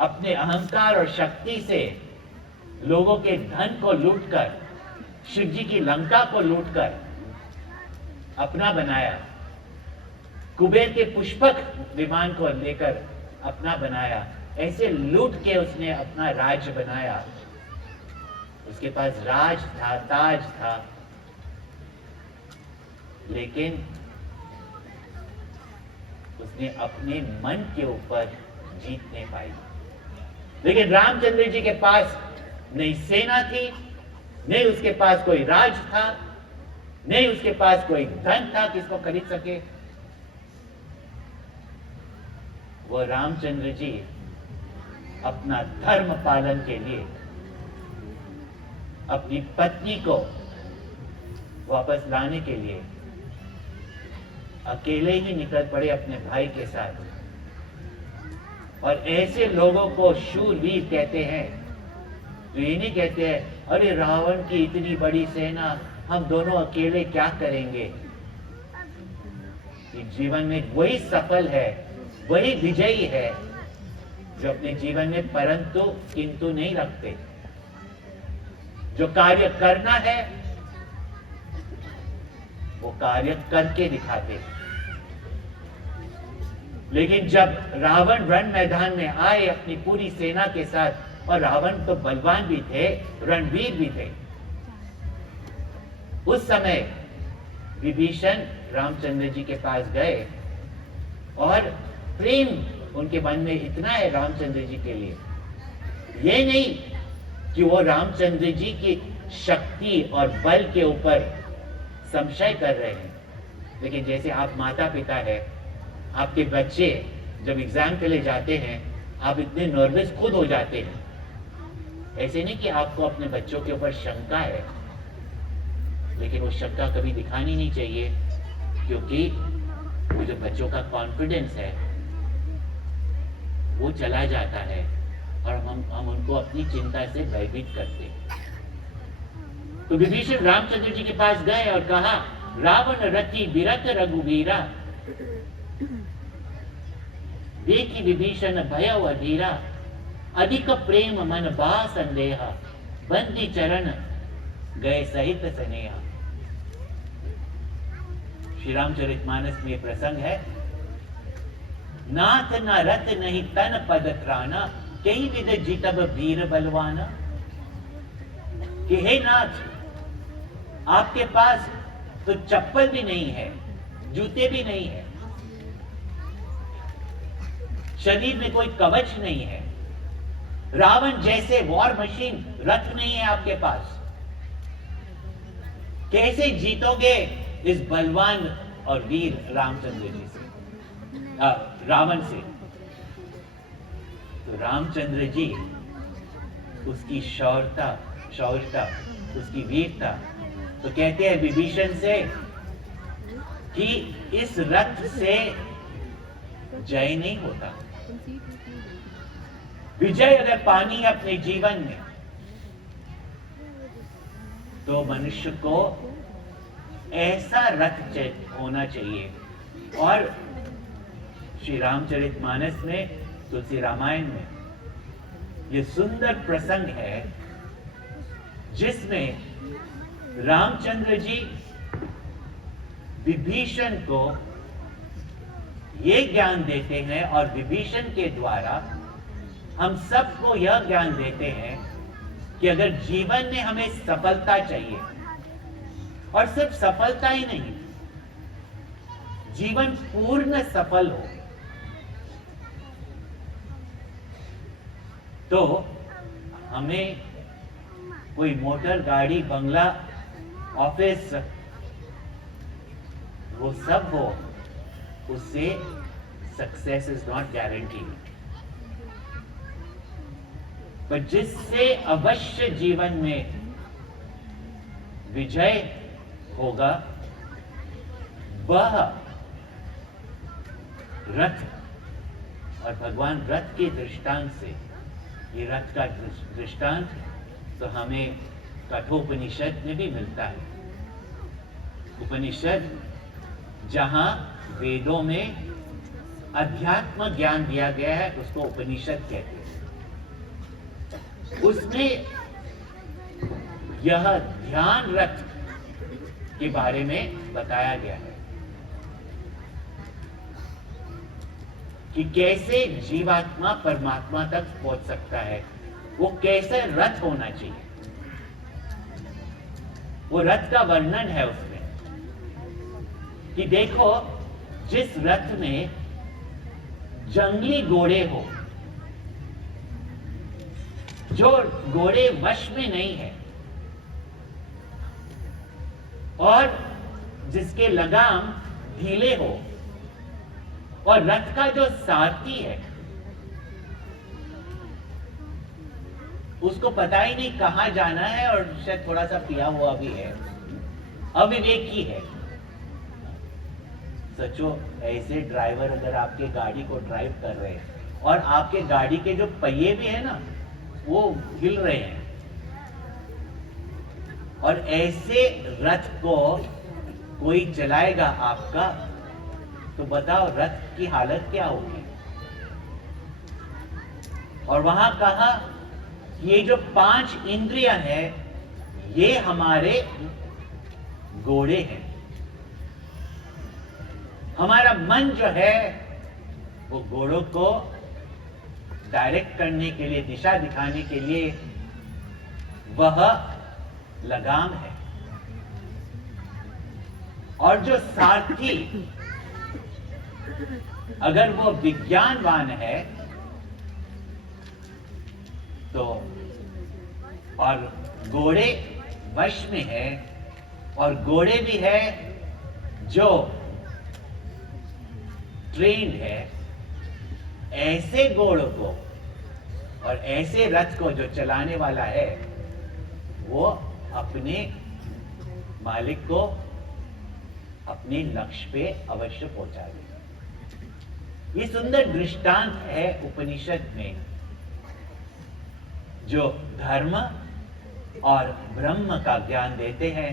अपने अहंकार और शक्ति से लोगों के धन को लूटकर, शिव जी की लंका को लूटकर अपना बनाया, कुबेर के पुष्पक विमान को लेकर अपना बनाया, ऐसे लूट के उसने अपना राज्य बनाया। उसके पास राज था, ताज था, लेकिन उसने अपने मन के ऊपर जीत नहीं पाई। लेकिन रामचंद्र जी के पास नहीं सेना थी, नहीं उसके पास कोई राज था, नहीं उसके पास कोई धन था किसको खरीद सके। वो रामचंद्र जी अपना धर्म पालन के लिए अपनी पत्नी को वापस लाने के लिए अकेले ही निकल पड़े अपने भाई के साथ। और ऐसे लोगों को शूरवीर कहते हैं, तो ये नहीं कहते हैं अरे रावण की इतनी बड़ी सेना, हम दोनों अकेले क्या करेंगे। कि जीवन में वही सफल है, वही विजयी है जो अपने जीवन में परंतु किंतु नहीं रखते, जो कार्य करना है वो कार्य करके दिखाते। लेकिन जब रावण रण मैदान में आए अपनी पूरी सेना के साथ, और रावण तो बलवान भी थे, रणवीर भी थे, उस समय विभीषण रामचंद्र जी के पास गए और प्रेम उनके मन में इतना है रामचंद्र जी के लिए, ये नहीं कि वो रामचंद्र जी की शक्ति और बल के ऊपर संशय कर रहे हैं। लेकिन जैसे आप माता पिता है, आपके बच्चे जब एग्जाम के लिए जाते हैं, आप इतने नर्वस खुद हो जाते हैं। ऐसे नहीं कि आपको अपने बच्चों के ऊपर शंका है, लेकिन वो शंका कभी दिखानी नहीं चाहिए, क्योंकि वो जो बच्चों का कॉन्फिडेंस है वो चला जाता है और हम उनको अपनी चिंता से भयभीत करते हैं। तो विभीषण रामचंद्र जी के पास गए और कहा, रावण रति बिरत रघुवीरा, देखी विभीषण भयउ अधीरा, अधिक प्रेम मन बा संदेहा, बंदी चरण गए सहित स्नेहा। श्री रामचरितमानस में प्रसंग है, नाथ न रथ नहीं तन पद त्राना, कई विद जीतब वीर बलवाना। कि हे नाथ, आपके पास तो चप्पल भी नहीं है, जूते भी नहीं है, शरीर में कोई कवच नहीं है, रावण जैसे वॉर मशीन रथ नहीं है आपके पास, कैसे जीतोगे इस बलवान और वीर रामचंद्र जी से, रावण से। तो रामचंद्र जी उसकी शौर्यता, उसकी वीरता, तो कहते हैं विभीषण से कि इस रथ से जय नहीं होता। विजय अगर पानी है अपने जीवन में, तो मनुष्य को ऐसा रथ होना चाहिए। और श्री रामचरितमानस में, तुलसी रामायण में ये सुंदर प्रसंग है जिसमें रामचंद्र जी विभीषण को ये ज्ञान देते हैं, और विभीषण के द्वारा हम सबको यह ज्ञान देते हैं कि अगर जीवन में हमें सफलता चाहिए, और सिर्फ सफलता ही नहीं, जीवन पूर्ण सफल हो, तो हमें कोई मोटर, गाड़ी, बंगला, ऑफिस, वो सब हो, उससे सक्सेस इज नॉट गारंटीड। पर जिससे अवश्य जीवन में विजय होगा, वह रथ, और भगवान रथ के दृष्टांत से, ये रथ का दृष्टांत तो हमें कठोपनिषद में भी मिलता है। उपनिषद जहां वेदों में अध्यात्म ज्ञान दिया गया है, उसको उपनिषद कहते हैं। उसमें यह ध्यान रथ के बारे में बताया गया है कि कैसे जीवात्मा परमात्मा तक पहुंच सकता है, वो कैसे रथ होना चाहिए। वो रथ का वर्णन है उसमें कि देखो, जिस रथ में जंगली घोड़े हो, जो घोड़े वश में नहीं है, और जिसके लगाम ढीले हो, और रथ का जो सारथी है उसको पता ही नहीं कहां जाना है, और शायद थोड़ा सा पिया हुआ भी है, अविवेकी है। सोचो, ऐसे ड्राइवर अगर आपके गाड़ी को ड्राइव कर रहे हैं और आपके गाड़ी के जो पहिए भी है ना वो हिल रहे हैं, और ऐसे रथ को कोई चलाएगा आपका, तो बताओ रथ की हालत क्या होगी। और वहां कहा ये जो 5 इंद्रियां हैं ये हमारे घोड़े हैं। हमारा मन जो है वो घोड़ों को डायरेक्ट करने के लिए, दिशा दिखाने के लिए वह लगाम है। और जो सारथी, अगर वो विज्ञानवान है तो, और घोड़े वश में है, और घोड़े भी है जो ट्रेंड है, ऐसे घोड़ों को और ऐसे रथ को जो चलाने वाला है वो अपने मालिक को अपने लक्ष्य पे अवश्य पहुंचा देगा। ये सुंदर दृष्टांत है उपनिषद में, जो धर्म और ब्रह्म का ज्ञान देते हैं,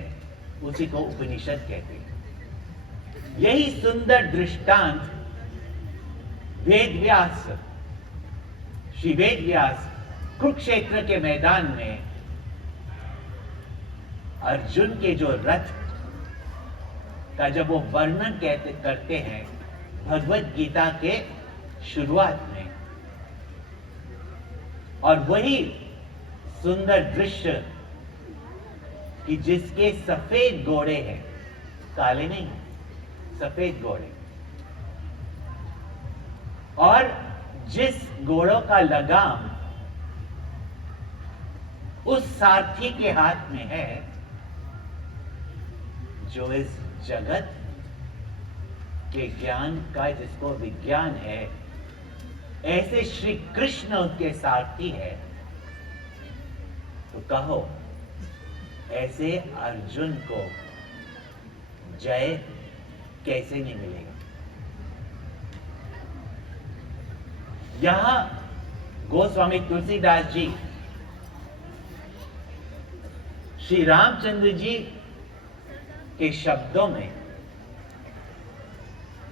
उसी को उपनिषद कहते हैं। यही सुंदर दृष्टांत वेद व्यास, श्री वेद व्यास कुरुक्षेत्र के मैदान में अर्जुन के जो रथ का जब वो वर्णन करते हैं भगवत गीता के शुरुआत में, और वही सुंदर दृश्य कि जिसके सफेद घोड़े हैं, काले नहीं, सफेद घोड़े, और जिस घोड़ों का लगाम उस सारथी के हाथ में है जो इस जगत के ज्ञान का, जिसको विज्ञान है, ऐसे श्री कृष्ण उसके सारथी है, तो कहो ऐसे अर्जुन को जय कैसे नहीं मिलेगा। यहां गोस्वामी तुलसीदास जी श्री रामचंद्र जी के शब्दों में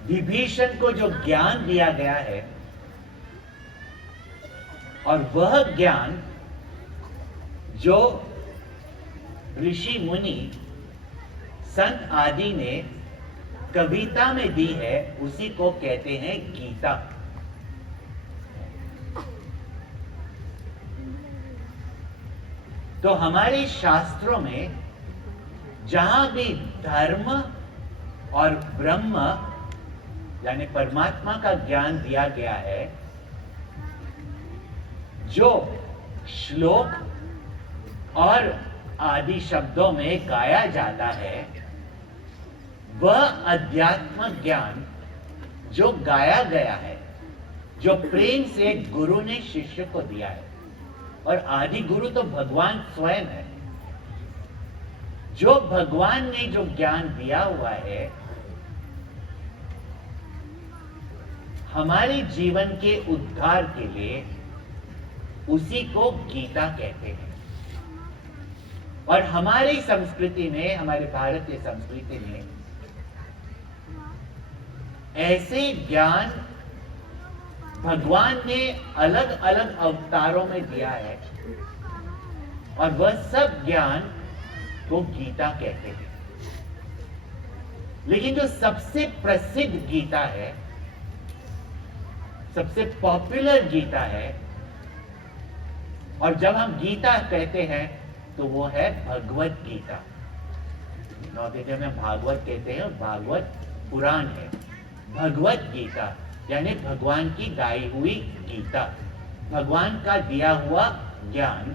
विभीषण को जो ज्ञान दिया गया है, और वह ज्ञान जो ऋषि मुनि संत आदि ने कविता में दी है, उसी को कहते हैं गीता। तो हमारे शास्त्रों में जहां भी धर्म और ब्रह्म यानी परमात्मा का ज्ञान दिया गया है, जो श्लोक और आदि शब्दों में गाया जाता है, वह अध्यात्म ज्ञान जो गाया गया है, जो प्रेम से गुरु ने शिष्य को दिया है, और आदि गुरु तो भगवान स्वयं है, जो भगवान ने जो ज्ञान दिया हुआ है, हमारे जीवन के उद्धार के लिए, उसी को गीता कहते हैं। और हमारी संस्कृति में, हमारे भारतीय संस्कृति में ऐसे ज्ञान भगवान ने अलग अलग अवतारों में दिया है, और वह सब ज्ञान को गीता कहते हैं। लेकिन जो सबसे प्रसिद्ध गीता है, सबसे पॉपुलर गीता है, और जब हम गीता कहते हैं तो वो है भगवत गीता। नॉर्थ इंडिया में भागवत कहते हैं, भागवत पुराण है। भगवत गीता यानी भगवान की गाई हुई गीता, भगवान का दिया हुआ ज्ञान,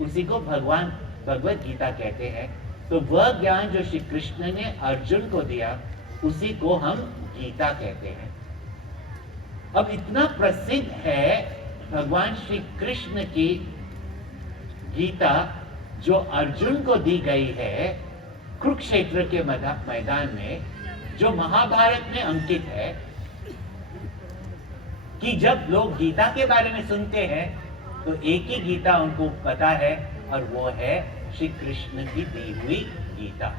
उसी को भगवत गीता कहते हैं। तो वह ज्ञान जो श्री कृष्ण ने अर्जुन को दिया, उसी को हम गीता कहते हैं। अब इतना प्रसिद्ध है भगवान श्री कृष्ण की गीता, जो अर्जुन को दी गई है कुरुक्षेत्र के मैदान में, जो महाभारत में अंकित है, कि जब लोग गीता के बारे में सुनते हैं तो एक ही गीता उनको पता है, और वो है श्री कृष्ण की दी हुई गीता।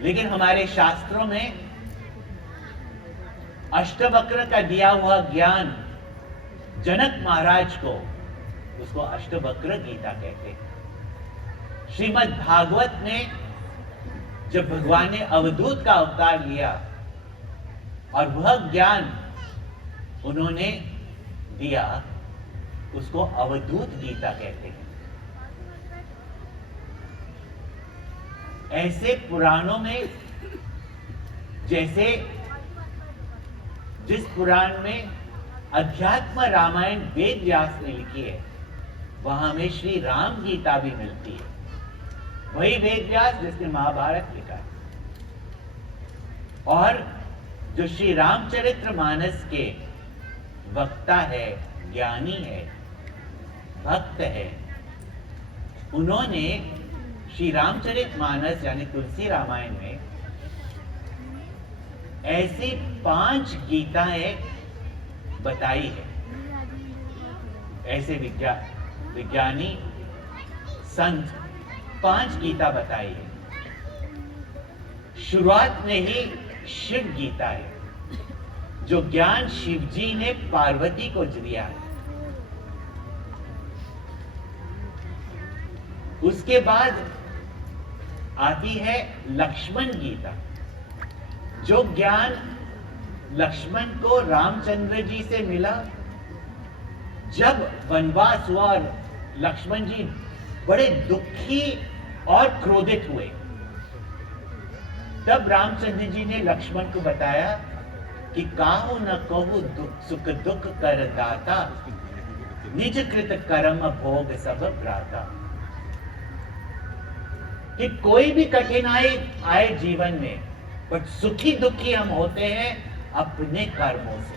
लेकिन हमारे शास्त्रों में अष्टवक्र का दिया हुआ ज्ञान जनक महाराज को, उसको अष्टवक्र गीता कहते हैं। श्रीमद् भागवत में जब भगवान ने अवधूत का अवतार लिया और वह ज्ञान उन्होंने दिया, उसको अवधूत गीता कहते हैं। ऐसे पुराणों में, जैसे जिस पुराण में अध्यात्म रामायण वेद व्यास ने लिखी है, वहां में श्री राम गीता भी मिलती है। वही वेद व्यास जिसने महाभारत लिखा है। और जो श्री रामचरित्र मानस के वक्ता है, ज्ञानी है, भक्त है, उन्होंने श्री रामचरित मानस यानी तुलसी रामायण में ऐसी 5 गीताएं बताई है। ऐसे विज्ञानी संत 5 गीता बताई है। शुरुआत में ही शिव गीता है, जो ज्ञान शिव जी ने पार्वती को दिया है। उसके बाद आती है लक्ष्मण गीता, जो ज्ञान लक्ष्मण को रामचंद्र जी से मिला जब वनवास हुआ और लक्ष्मण जी बड़े दुखी और क्रोधित हुए। तब रामचंद्र जी ने लक्ष्मण को बताया कि काहू न कहू सुख दुख कर दाता, निज कृत कर्म भोग सब भ्राता। कि कोई भी कठिनाई आए जीवन में, पर सुखी दुखी हम होते हैं अपने कर्मों से।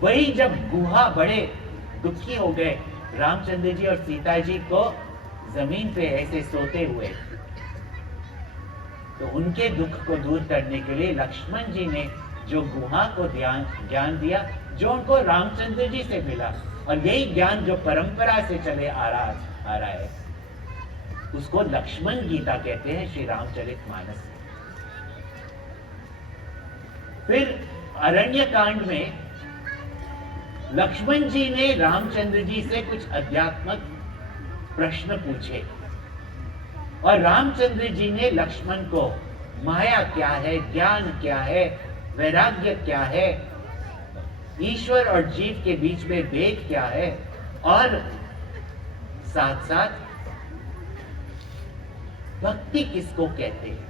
वही जब गुहा बड़े दुखी हो गए, रामचंद्र जी और सीता जी को जमीन पे ऐसे सोते हुए, तो उनके दुख को दूर करने के लिए लक्ष्मण जी ने जो गुहा को ज्ञान दिया, जो उनको रामचंद्र जी से मिला, और यही ज्ञान जो परंपरा से चले आ रहा है, उसको लक्ष्मण गीता कहते हैं श्री रामचरित मानस। फिर अरण्य कांड में लक्ष्मण जी ने रामचंद्र जी से कुछ अध्यात्मक प्रश्न पूछे, और रामचंद्र जी ने लक्ष्मण को माया क्या है, ज्ञान क्या है, वैराग्य क्या है, ईश्वर और जीव के बीच में भेद क्या है, और साथ साथ भक्ति किसको कहते हैं,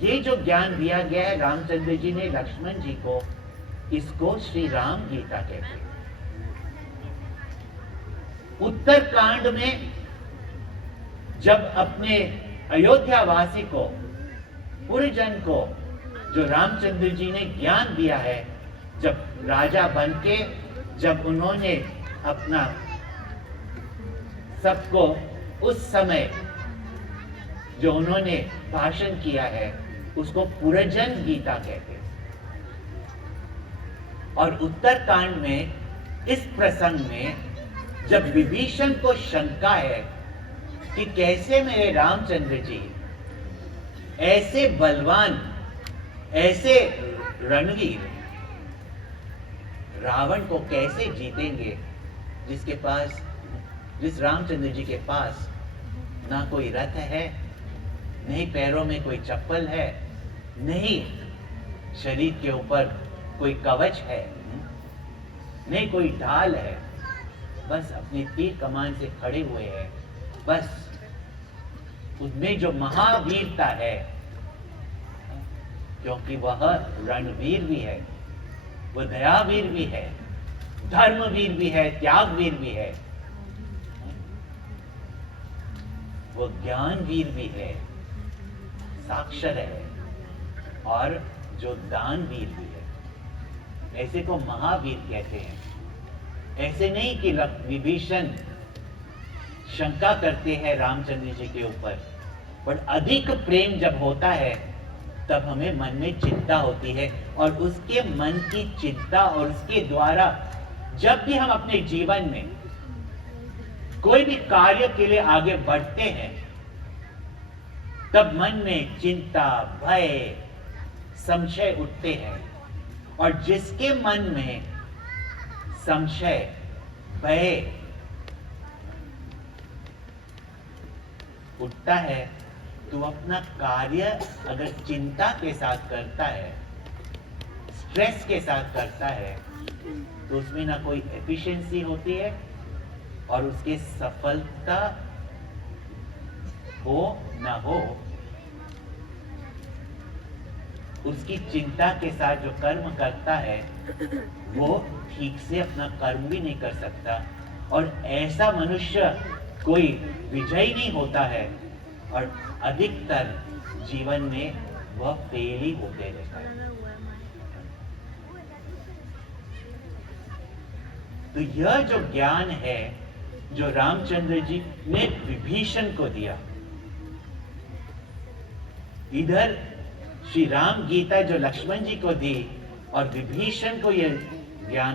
ये जो ज्ञान दिया गया है रामचंद्र जी ने लक्ष्मण जी को, इसको श्री राम गीता कहते हैं। उत्तर कांड में जब अपने अयोध्या वासी को, पुरजन को, जो रामचंद्र जी ने ज्ञान दिया है, जब राजा बनके जब उन्होंने अपना सबको उस समय जो उन्होंने भाषण किया है, उसको पुरजन गीता कहते हैं। और उत्तर कांड में इस प्रसंग में जब विभीषण को शंका है कि कैसे मेरे रामचंद्र जी ऐसे बलवान, ऐसे रणवीर, रावण को कैसे जीतेंगे जिस रामचंद्र जी के पास ना कोई रथ है, नहीं पैरों में कोई चप्पल है, नहीं शरीर के ऊपर कोई कवच है, नहीं कोई ढाल है, बस अपनी तीर कमान से खड़े हुए हैं। बस उनमें जो महावीरता है, क्योंकि वह रणवीर भी है, वह दयावीर भी है, धर्मवीर भी है, त्यागवीर भी है, वो ज्ञानवीर भी है, साक्षर है और जो दानवीर भी है। ऐसे को महावीर कहते हैं। ऐसे नहीं कि विभीषण शंका करते हैं रामचंद्र जी के ऊपर, पर अधिक प्रेम जब होता है तब हमें मन में चिंता होती है, और उसके मन की चिंता और उसके द्वारा जब भी हम अपने जीवन में कोई भी कार्य के लिए आगे बढ़ते हैं, तब मन में चिंता, भय, संशय उठते हैं। और जिसके मन में संशय, भय उठता है, तो अपना कार्य अगर चिंता के साथ करता है, स्ट्रेस के साथ करता है, तो उसमें ना कोई एफिशिएंसी होती है और उसकी सफलता हो ना हो, उसकी चिंता के साथ जो कर्म करता है वो ठीक से अपना कर्म भी नहीं कर सकता, और ऐसा मनुष्य कोई विजयी नहीं होता है, और अधिकतर जीवन में वह फेल ही होते रहता है। तो यह जो ज्ञान है जो रामचंद्र जी ने विभीषण को दिया, इधर श्री राम गीता जो लक्ष्मण जी को दी और विभीषण को यह ज्ञान